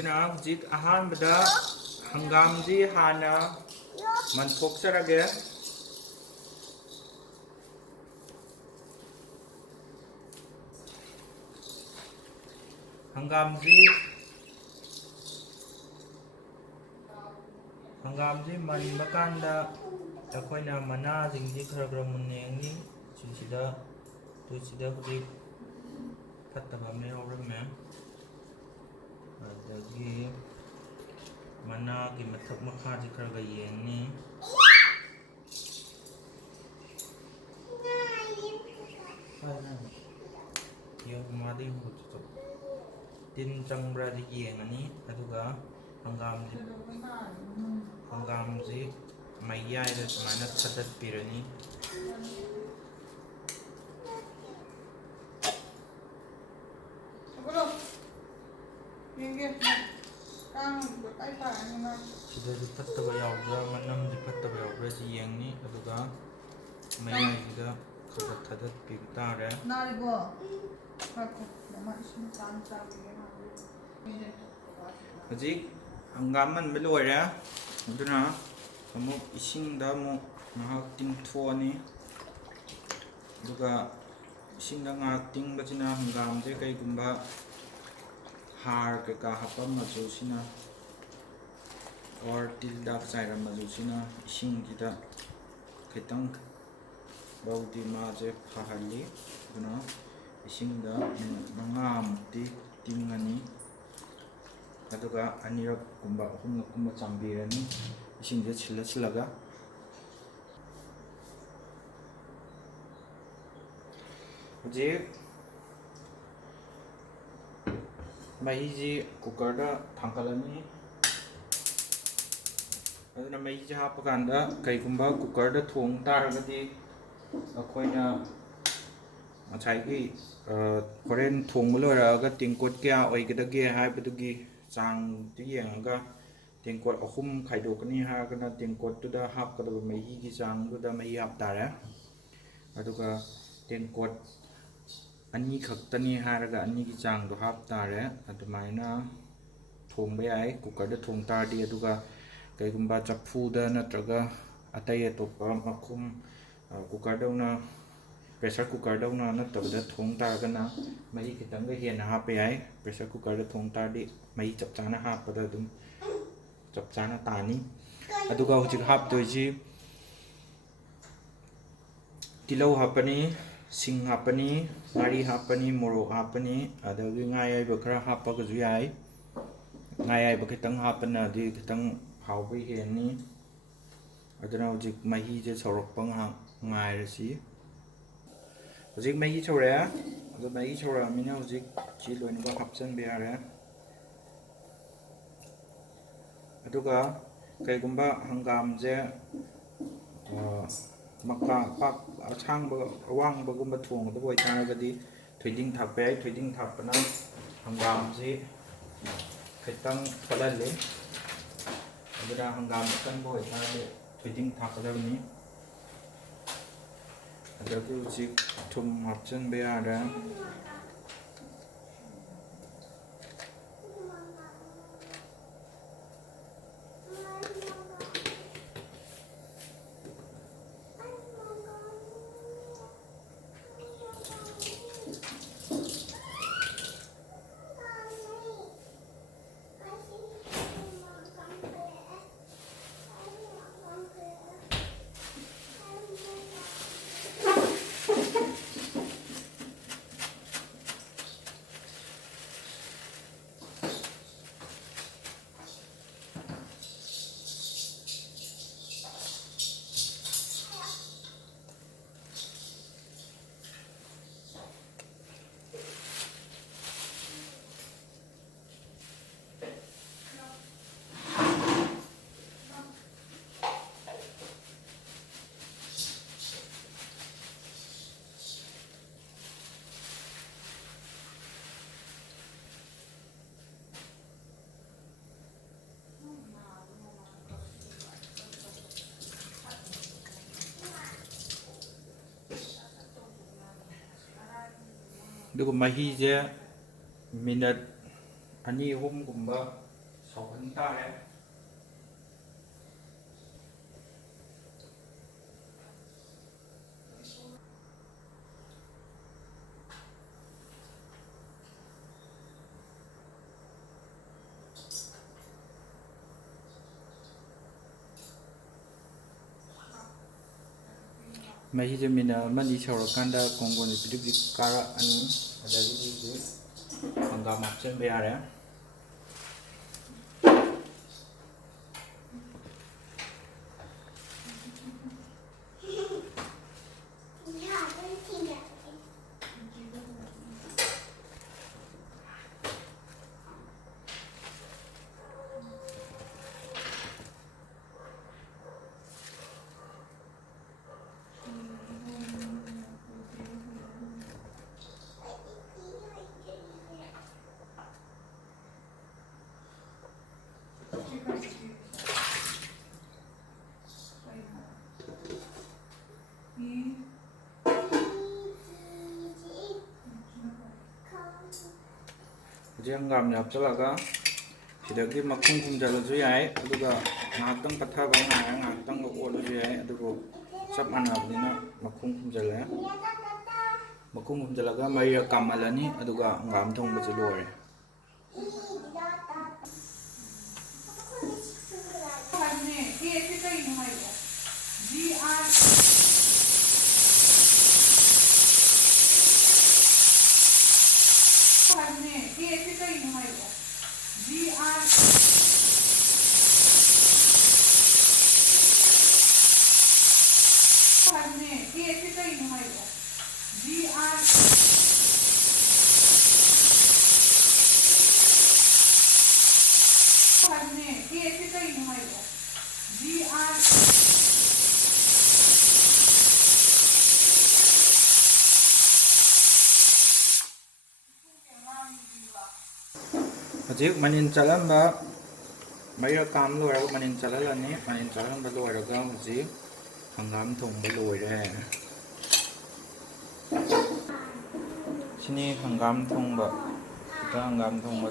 ꯑꯗꯨꯅ ꯍꯧꯖꯤꯛ ꯑꯍꯥꯟꯕꯗ ꯍꯪꯒꯥꯝꯁꯤ ꯍꯥꯟꯅ ꯃꯟꯊꯣꯛꯆꯔꯒꯦ. ꯍꯪꯒꯥꯝꯁꯤ ꯃꯟꯕ ꯀꯥꯟꯗ ꯑꯩꯈꯣꯏꯅ ꯃꯅꯥꯁꯤꯡꯁꯤ ꯈꯔ ꯃꯨꯟꯅ ꯌꯦꯡꯅꯤ. ꯁꯤꯗ ꯍꯧꯖꯤꯛ ꯐꯠꯇꯕ ꯑꯃ ꯌꯥꯎꯔꯝꯃꯦ. ꯑꯗꯒꯤ ꯃꯅꯥꯒꯤ ꯃꯊꯛ ꯃꯈꯥꯁꯤ ꯈꯔ ꯌꯦꯡꯅꯤ. ꯇꯤꯟ ꯆꯪꯕ꯭ꯔꯥꯗꯤ ꯌꯦꯡꯉꯅꯤ. ꯑꯗꯨꯒ ꯍꯪꯒꯥꯝꯁꯤ ꯃꯌꯥꯏꯗ ꯁꯨꯃꯥꯏꯅ ꯊꯥꯗꯠꯄꯤꯔꯅꯤ. ꯁꯤꯗꯁꯨ ꯐꯠꯇꯕ ꯌꯥꯎꯕ꯭ꯔꯥ, ꯃꯅꯝꯁꯤ ꯐꯠꯇꯕ ꯌꯥꯎꯕ꯭ꯔꯥ ꯁꯤ ꯌꯦꯡꯅꯤ. ꯑꯗꯨꯒ ꯃꯌꯥꯏꯁꯤꯗ ꯈꯔ ꯊꯥꯗꯠꯄꯤꯕ ꯇꯥꯔꯦ. ꯍꯧꯖꯤꯛ ꯍꯪꯒꯥꯝ ꯃꯟꯕ ꯂꯣꯏꯔꯦ. ꯑꯗꯨꯅ ꯑꯃꯨꯛ ꯏꯁꯤꯡꯗ ꯑꯃꯨꯛ ꯉꯥꯏꯍꯥꯛ ꯇꯤꯡꯊꯣꯛꯑꯅꯤ. ꯑꯗꯨꯒ ꯏꯁꯤꯡꯗ ꯉꯥꯏꯍꯥꯛ ꯇꯤꯡꯕꯁꯤꯅ ꯍꯪꯒꯥꯝꯁꯦ ꯀꯩꯒꯨꯝꯕ ꯍꯥꯔ ꯀꯩꯀꯥ ꯍꯥꯞꯄꯝꯃꯁꯨ ꯁꯤꯅ ꯑꯣꯔ ꯇꯤꯜ ꯍꯤꯗꯥꯛ ꯆꯥꯏꯔꯝꯃꯁꯨ ꯁꯤꯅ ꯏꯁꯤꯡꯁꯤꯗ ꯈꯤꯇꯪ ꯐꯥꯎꯗꯤ ꯃꯥꯁꯦ ꯐꯍꯜꯂꯤ. ꯑꯗꯨꯅ ꯏꯁꯤꯡꯗ ꯃꯤꯅꯤꯠ 5ꯃꯨꯛꯇꯤ ꯇꯤꯡꯉꯅꯤ. ꯑꯗꯨꯒ 2ꯔꯛꯀꯨꯝꯕ 3ꯔꯛꯀꯨꯝꯕ ꯆꯥꯝꯕꯤꯔꯅꯤ ꯏꯁꯤꯡꯁꯦ ꯁꯤꯜꯂꯒ. ꯍꯧꯖꯤꯛ ꯃꯍꯤꯁꯤ ꯀꯨꯀꯔꯗ ꯊꯥꯡꯀꯠꯂꯅꯤ. ꯑꯗꯨꯅ ꯃꯍꯤꯁꯦ ꯍꯥꯞꯄ ꯀꯥꯟꯗ ꯀꯩꯒꯨꯝꯕ ꯀꯨꯀꯔꯗ ꯊꯣꯡ ꯇꯥꯔꯒꯗꯤ ꯑꯩꯈꯣꯏꯅ ꯉꯁꯥꯏꯒꯤ ꯍꯣꯔꯦꯟ ꯊꯣꯡꯕ ꯂꯣꯏꯔꯛꯑꯒ ꯇꯦꯡꯀꯣꯠ ꯀꯌꯥ ꯑꯣꯏꯒꯗꯒꯦ ꯍꯥꯏꯕꯗꯨꯒꯤ ꯆꯥꯡꯗꯨ ꯌꯦꯡꯉꯒ ꯇꯦꯡꯀꯣꯠ 3 ꯈꯥꯏꯗꯣꯛꯀꯅꯤ ꯍꯥꯏꯔꯒꯅ ꯇꯦꯡꯀꯣꯠꯇꯨꯗ ꯍꯥꯞꯀꯗꯕ ꯃꯍꯤꯒꯤ ꯆꯥꯡꯗꯨꯗ ꯃꯍꯤ ꯍꯥꯞꯇꯥꯔꯦ. ꯑꯗꯨꯒ ꯇꯦꯡꯀꯣꯠ 2 ꯈꯛꯇꯅꯤ ꯍꯥꯏꯔꯒ 2ꯒꯤ ꯆꯥꯡꯗꯣ ꯍꯥꯞꯇꯥꯔꯦ. ꯑꯗꯨꯃꯥꯏꯅ ꯊꯣꯡꯕ ꯌꯥꯏ ꯀꯨꯀꯔꯗ ꯊꯣꯡ ꯇꯥꯔꯗꯤ. ꯑꯗꯨꯒ ꯀꯩꯒꯨꯝꯕ ꯆꯐꯨꯗ ꯅꯠꯇ꯭ꯔꯒ ꯑꯇꯩ ꯑꯇꯣꯞꯄ ꯃꯈꯨꯝ ꯀꯨꯀꯔꯗꯧꯅ ꯄ꯭ꯔꯦꯁꯔ ꯀꯨꯀꯔꯗꯧꯅ ꯅꯠꯇꯕꯗ ꯊꯣꯡ ꯇꯥꯔꯒꯅ ꯃꯍꯤ ꯈꯤꯇꯪꯒ ꯍꯦꯟꯅ ꯍꯥꯞꯄ ꯌꯥꯏ. ꯄ꯭ꯔꯦꯁꯔ ꯀꯨꯀꯔꯗ ꯊꯣꯡ ꯇꯥꯔꯗꯤ ꯃꯍꯤ ꯆꯞ ꯆꯥꯅ ꯍꯥꯞꯄꯗ ꯑꯗꯨꯝ ꯆꯞ ꯆꯥꯅ ꯇꯥꯅꯤ. ꯑꯗꯨꯒ ꯍꯧꯖꯤꯛ ꯍꯥꯞꯇꯣꯏꯁꯤ ꯇꯤꯜꯍꯧ ꯍꯥꯞꯄꯅꯤ, ꯁꯤꯡ ꯍꯥꯞꯄꯅꯤ, ꯉꯥꯔꯤ ꯍꯥꯞꯄꯅꯤ, ꯃꯣꯔꯣꯛ ꯍꯥꯞꯄꯅꯤ. ꯑꯗꯒꯤ ꯉꯥ ꯑꯌꯥꯏꯕ ꯈꯔ ꯍꯥꯞꯄꯒꯁꯨ ꯌꯥꯏ. ꯉꯥ ꯑꯌꯥꯏꯕ ꯈꯤꯇꯪ ꯍꯥꯞꯄꯅꯗꯤ ꯈꯤꯇꯪ ꯍꯥꯎꯕ ꯍꯦꯟꯅꯤ. ꯑꯗꯨꯅ ꯍꯧꯖꯤꯛ ꯃꯍꯤꯁꯦ ꯁꯧꯔꯛꯄ ꯉꯥꯏꯍꯥꯛ ꯉꯥꯏꯔꯁꯤ. ꯍꯧꯖꯤꯛ ꯃꯍꯤ ꯁꯧꯔꯛꯑꯦ. ꯑꯗꯨ ꯃꯍꯤ ꯁꯧꯔꯛꯑꯃꯤꯅ ꯍꯧꯖꯤꯛ ꯁꯤ ꯂꯣꯏꯅꯃꯛ ꯍꯥꯞꯆꯤꯟꯕ ꯌꯥꯔꯦ. ꯑꯗꯨꯒ ꯀꯩꯒꯨꯝꯕ ꯍꯪꯒꯥꯝꯁꯦ ꯃꯀꯥ ꯑꯁꯥꯡꯕ ꯑꯋꯥꯡꯕꯒꯨꯝꯕ ꯊꯣꯡꯒꯗꯕ ꯑꯣꯏꯇꯥꯔꯒꯗꯤ ꯊꯣꯏꯗꯤꯡ ꯊꯥꯛꯄ ꯌꯥꯏ. ꯊꯣꯏꯗꯤꯡ ꯊꯥꯛꯄꯅ ꯍꯪꯒꯥꯝꯁꯤ ꯈꯤꯇꯪ ꯊꯣꯠꯍꯜꯂꯤ. ꯑꯗꯨꯅ ꯍꯪꯒꯥꯝ ꯑꯀꯟꯕ ꯑꯣꯏꯇꯥꯔꯗꯤ ꯊꯣꯏꯗꯤꯡ ꯊꯥꯛꯀꯗꯕꯅꯤ. ꯑꯗꯒꯤ ꯍꯧꯖꯤꯛ ꯊꯨꯝ ꯍꯥꯞꯆꯤꯟꯕ ꯌꯥꯔꯦ. ꯑꯗꯨꯒ ꯃꯍꯤꯁꯦ ꯃꯤꯅꯠ 2-3ꯒꯨꯝꯕ ꯁꯧꯍꯟ ꯇꯥꯔꯦ꯫ ꯃꯍꯤꯁꯦ ꯃꯤꯅꯠ ꯑꯃꯅꯤ ꯁꯧꯔꯀꯥꯟꯗ ꯀꯣꯡꯒꯣꯟꯁꯦ ꯄꯤꯗꯤꯛ ꯄꯤꯗꯤꯛ ꯀꯥꯔꯛꯑꯅꯤ꯫ ꯑꯗꯒꯤꯗꯤ ꯍꯪꯒꯥꯝ ꯍꯥꯞꯆꯤꯟꯕ ꯌꯥꯔꯦ꯫ ꯍꯧꯖꯤꯛ ꯍꯪꯒꯥꯝꯁꯦ ꯍꯥꯞꯆꯤꯜꯂꯒ ꯁꯤꯗꯒꯤ ꯃꯈꯨꯝ ꯈꯨꯝꯖꯤꯜꯂꯁꯨ ꯌꯥꯏ, ꯑꯗꯨꯒ ꯉꯥꯏꯍꯥꯛꯇꯪ ꯄꯠꯊꯕ ꯉꯥꯏꯔꯒ ꯉꯥꯏꯍꯥꯛꯇꯪꯒ ꯑꯣꯠꯂꯁꯨ ꯌꯥꯏ꯫ ꯑꯗꯨꯕꯨ ꯆꯞ ꯃꯥꯟꯅꯕꯅꯤꯅ ꯃꯈꯨꯝ ꯈꯨꯝꯖꯤꯜꯂꯦ꯫ ꯃꯈꯨꯝ ꯈꯨꯝꯖꯤꯜꯂꯒ ꯃꯩꯔ ꯀꯥꯝꯍꯜꯂꯅꯤ, ꯑꯗꯨꯒ ꯍꯪꯒꯥꯝ ꯊꯣꯡꯕꯁꯤ ꯂꯣꯏꯔꯦ꯫ ꯍꯧꯖꯤꯛ ꯃꯅꯤꯟ ꯆꯠꯍꯟꯕ ꯃꯩꯔ ꯀꯥꯝ ꯂꯣꯏꯔꯒ ꯃꯅꯤꯟ ꯆꯠꯍꯜꯂꯅꯤ꯫ ꯃꯅꯤꯟ ꯆꯠꯍꯟꯕ ꯂꯣꯏꯔꯒ ꯍꯧꯖꯤꯛ ꯍꯪꯒꯥꯝ ꯊꯣꯡꯕ ꯂꯣꯏꯔꯦ꯫ ꯁꯤꯅꯤ ꯍꯪꯒꯥꯝ ꯊꯣꯡꯕ꯫ ꯍꯪꯒꯥꯝ ꯊꯣꯡꯕ